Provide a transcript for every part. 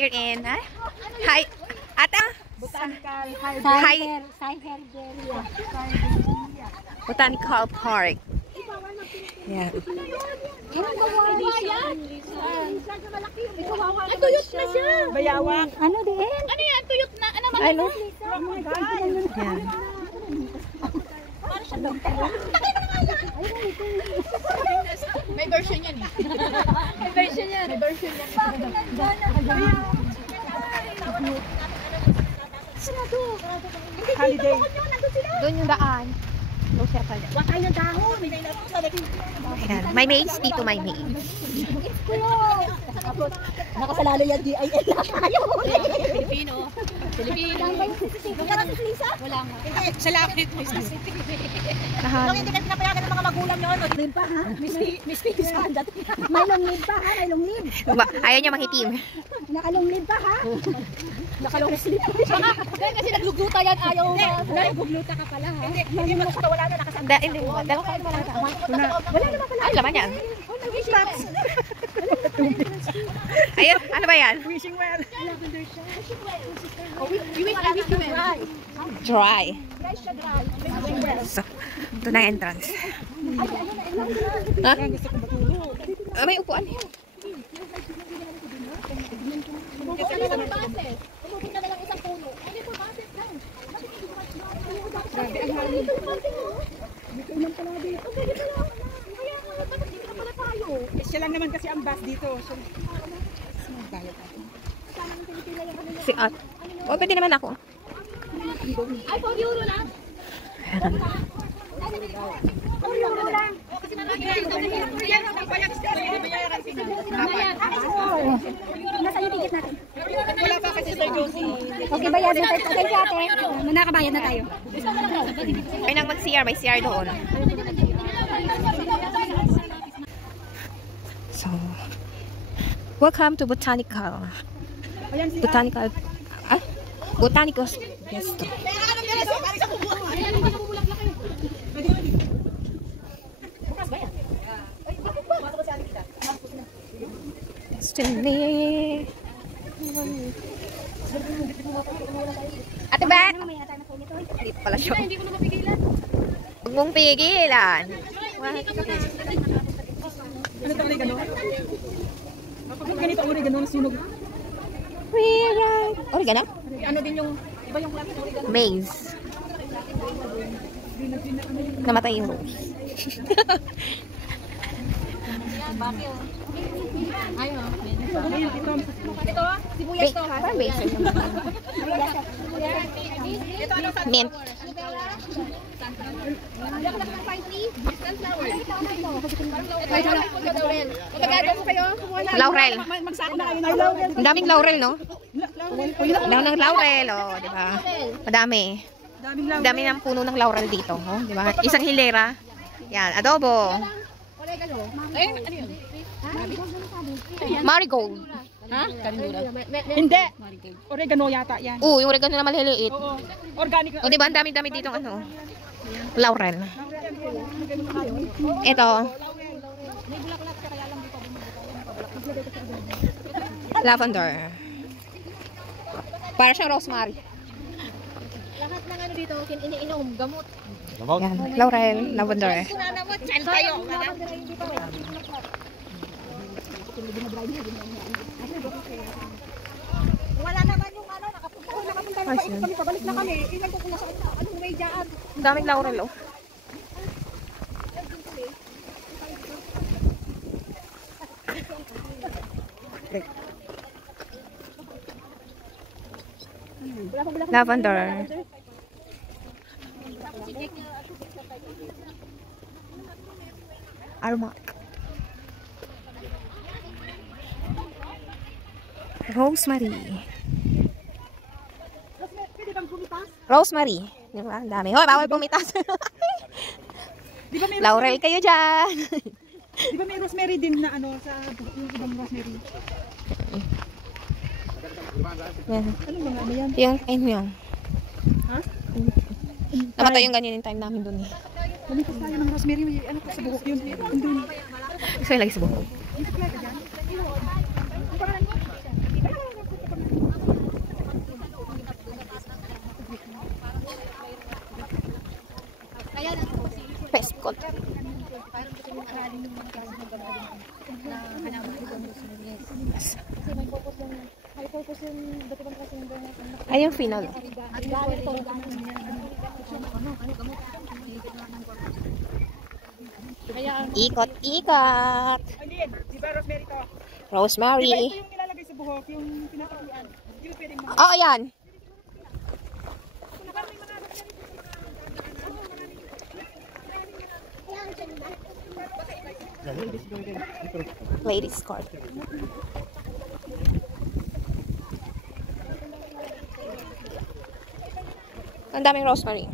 here in hi Ata Botanical Park. Yeah. Tuyot na siya. Bayawak. Ano din? Ano yan? Tuyot na. Ano man? Ano? Oh my God. Yeah. Ano siya daw? May version yan eh. May version yan. May version yan. Holiday. Doon yung daan. Wala tayo ng dahon. Ayan. May maze dito, may maze. Nakasalalo yan DIL na tayo. Filipino. Filipino. Wala nga. Hindi, sa lapit. Nung hindi ka pinapayagan ng mga magulang yun. Lin pa ha? Miss Sanda. May long lead pa ha? May long lead. Ayaw niya mangitim. Nakalong lead pa ha? Nakalong lead pa. Kasi naglugluta yan. Ayaw na. Naglugluta ka pala ha? Hindi magsuka. Wala na. Nakasanda. Dalawa kayo pala. Wala naman pala. Ay, laman yan. Ayun, ano ba yan? Wishing well. Dry. So, ito na yung entrance. Ha? Ah, may upuan. Siya lang naman kasi ang bus dito. Si At. O, pwede naman ako. Ay, 4 euro lang. Nasa yung ticket natin. Wala pa kasi Sir Josie. Okay, bayad na tayo. Thank you, ate. Nakabayad na tayo. Ay, nang mag-CR. May CR doon. So, welcome to Botanical. Botanical. Ah? Botanical Gesto. Destiny. Ate ba? Hindi pala siya. Hindi ko na mapigilan. Huwag mong pigilan. Ano ito oregano? Kapag ganito oregano, sunog. Oregano? Ano din yung, iba yung klase ng oregano? Maize. Namatay yung rose. Ito, sibuyas to. Parang maize. Mint. Laurel. Ang daming laurel, no? Ang daming laurel, oh, di ba? Madami. Ang dami ng puno ng laurel dito, oh, di ba? Isang hilera. Yan, adobo. Marigold. Ha? Hindi. Oregano yata yan. Yung oregano na maliliit. Oo. Organic. O, di ba? Ang dami-dami dito ano? Laurel. Ito. Lavender. Para siyang rosemary. Lahat ng ano dito, iniinom, gamot. Yan. Laurel, lavender. Saan tayo? Wala naman yung ano, nakapunta na kami, pabalik na kami. Ilan ko kung nasa anong may dyan. Ang daming laurel, oh. Lavender. Aroma. Rosemary. Rosemary. Di ba? Ang dami. Hoy, bawal pumitas. Di ba may Laurel kayo dyan. Di ba may rosemary din na ano sa yung ibang rosemary? Yan. Ano ba nga yan? Yung, ayun yung. Ha? Namatay yung ganyan yung time namin dun eh. Lumipas tayo ng rosemary. Ano ko sa buhok yun? Andun. Gusto yung lagi sa buhok. Ikot. Ay, yung final. Ikot-ikot. Alin, di ba rosemary to? Rosemary. Ito yung nilalagay sa buhok, yung pinapakuluan. Hindi mo pwedeng mga... Oo, yan. Ladies court. Ang daming rosemary.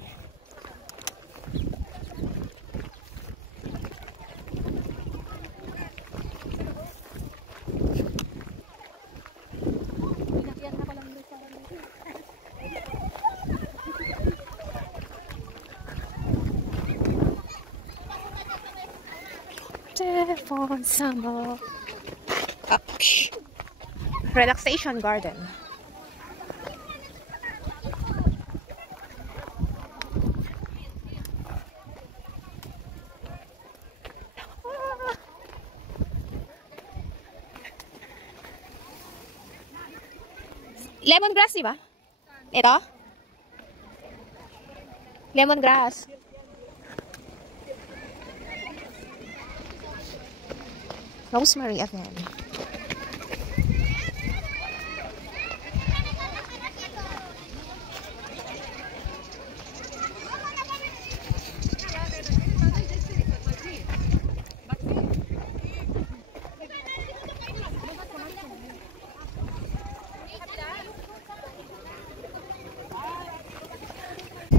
Telephone summer. Relaxation garden. Lemongrass, di ba? Ito? Lemongrass. Rosemary again.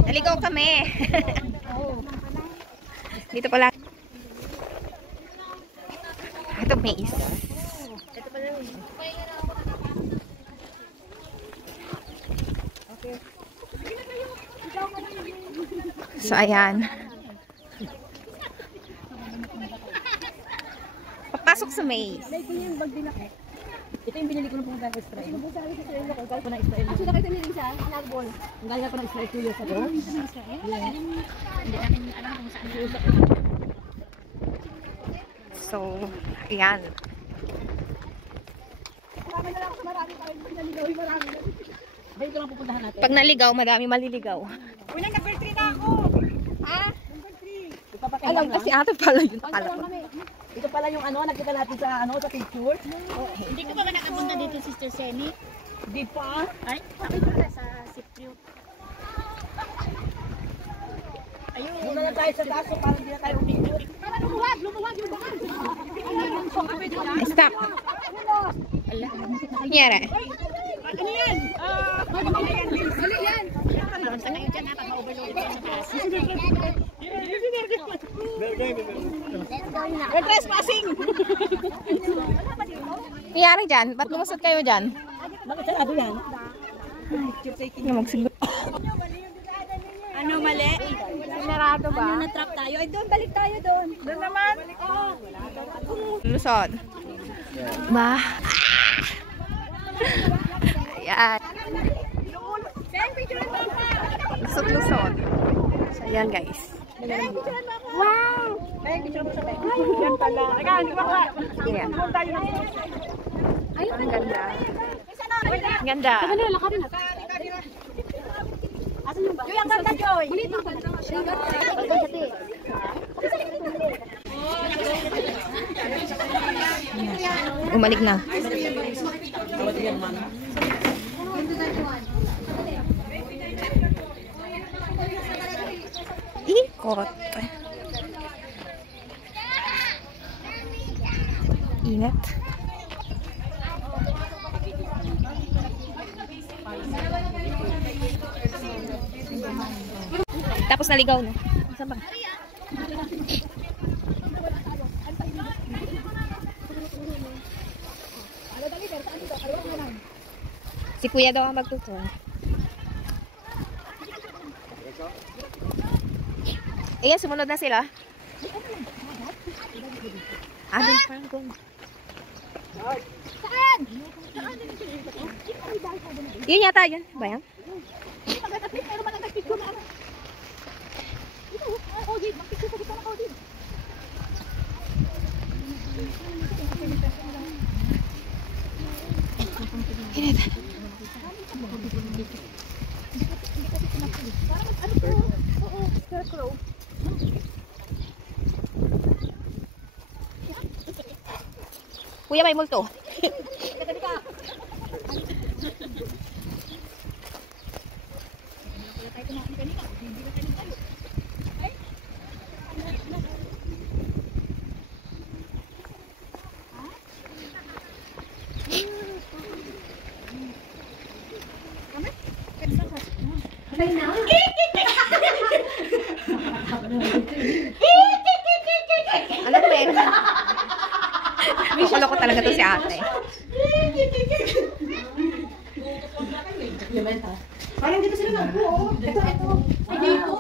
Naligaw kami. Dito pala. Ito maze. So, ayan. Papasok sa maze. Ito yung binili ko ng pumunta ng Israel. Ito sa Israel ko, galing ko ng Israel. Actually, nakita niyo rin siya, nagbol. Galing ko ng Israel 2 years ago. Hindi namin alam kung saan yung usap. So, ayan. Marami na lang ako, marami tayo. Naligaw, marami na. Dahil ko lang pupuntahan natin. Pag naligaw, madami maliligaw. Unang number 3 na ako! Ha? Number 3! Ipapakailan Alam lang. kasi ate pala yun. Akala ko. Ito pala yung ano, nakita natin sa ano, sa picture. Hindi ka ba nakapunta dito, Sister Seni? Di pa. Ay, bakit pala sa Siprio? Ayun. Muna na tayo sa taas so parang hindi na tayo umikot. Lumuwag yung baka. Stop. Ala. Nangyari. Ano yan? Ano yan? Naman sa kayo dyan ha, pag ma-overload ito sa taas. We're trespassing! Nangyari dyan? Ba't lumusot kayo dyan? Bakit sarado yan? Magsiguro. Ano mali? Narado ba? Ano na-trap tayo? Ay doon, balik tayo doon. Doon naman? Lusot. Ba? Ayan. Lusot-lusot. So, ayan guys. Wow! Ay, picture mo sa tayo. Yan pala. Teka, hindi ba ka? Ayan. Doon tayo na. Ang ganda. Ang ganda. Joy, ang ganda, Joy! Umalik na. Ikot. Ingat. Tapos naligaw na. Saan ba? Si Kuya daw ang magtuturo. Ayan, sumunod na sila. Doon parang doon. Saan? Yun yata, yun. Ba yan? Pero maganda picture na. COVID. Mag-picture ka dito ng COVID. Init. Kuya, may multo. Ano ba eh? Kukuloko talaga to si ate. Parang dito sila nagbuo. Ito. Ay, dito.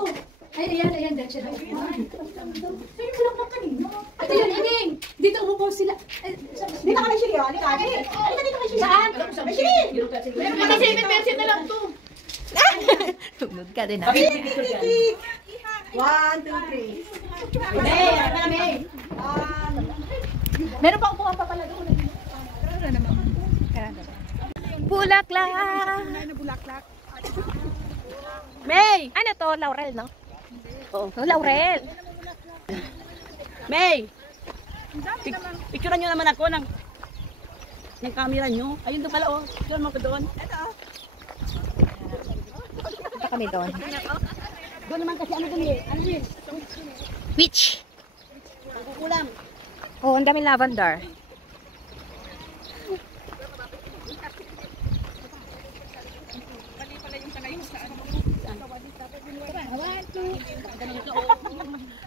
Ay, ayan, dyan siya. Sa'yo sila ng kanina. Ito yun, Inging. Dito umupo sila. Dito ka na Shiri, oh. Halika dito kay Shiri. Saan? May Shiri. Kasi 7% na lang to. Tunod ka din ah. 1, 2, 3. May. Meron pa upuan pa pala doon. Bulaklak! May! Ano to? Laurel, no? Oo. Laurel. May! Picturean nyo naman ako ng camera nyo. Ayun doon pala, oh. Picturean mo ko doon. Punta kami doon. Doon naman kasi ano doon eh. Ano yun? Witch! Kulang. Oh, ang daming lavender.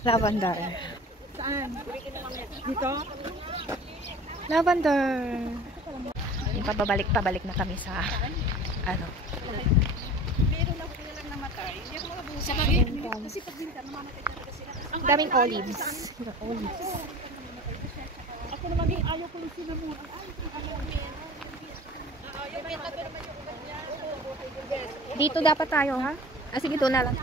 Lavender. Saan? Dito? Lavender. Yung pabalik na kami sa ano. Sa bagay, kasi pag binta, namamatay talaga sila. Ang daming olives. Olives. Ako naman din, ayaw ko yung sinamura. Dito dapat tayo, ha? Ah, sige, doon na lang.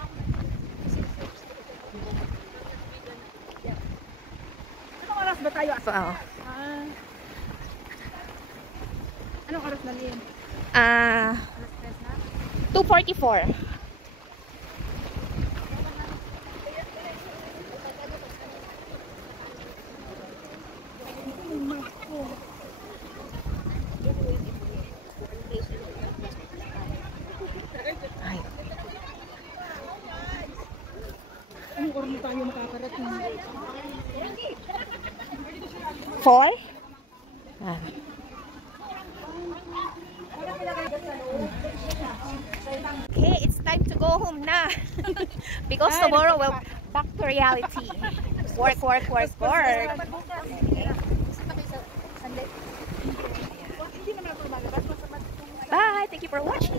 Anong oras ba tayo? Oo. Anong oras na rin? 2:44. Ay. Anong oras na tayo makakarating? 4? Ah. Okay, it's time to go home na. Because tomorrow we'll back to reality. Work. Bye! Thank you for watching.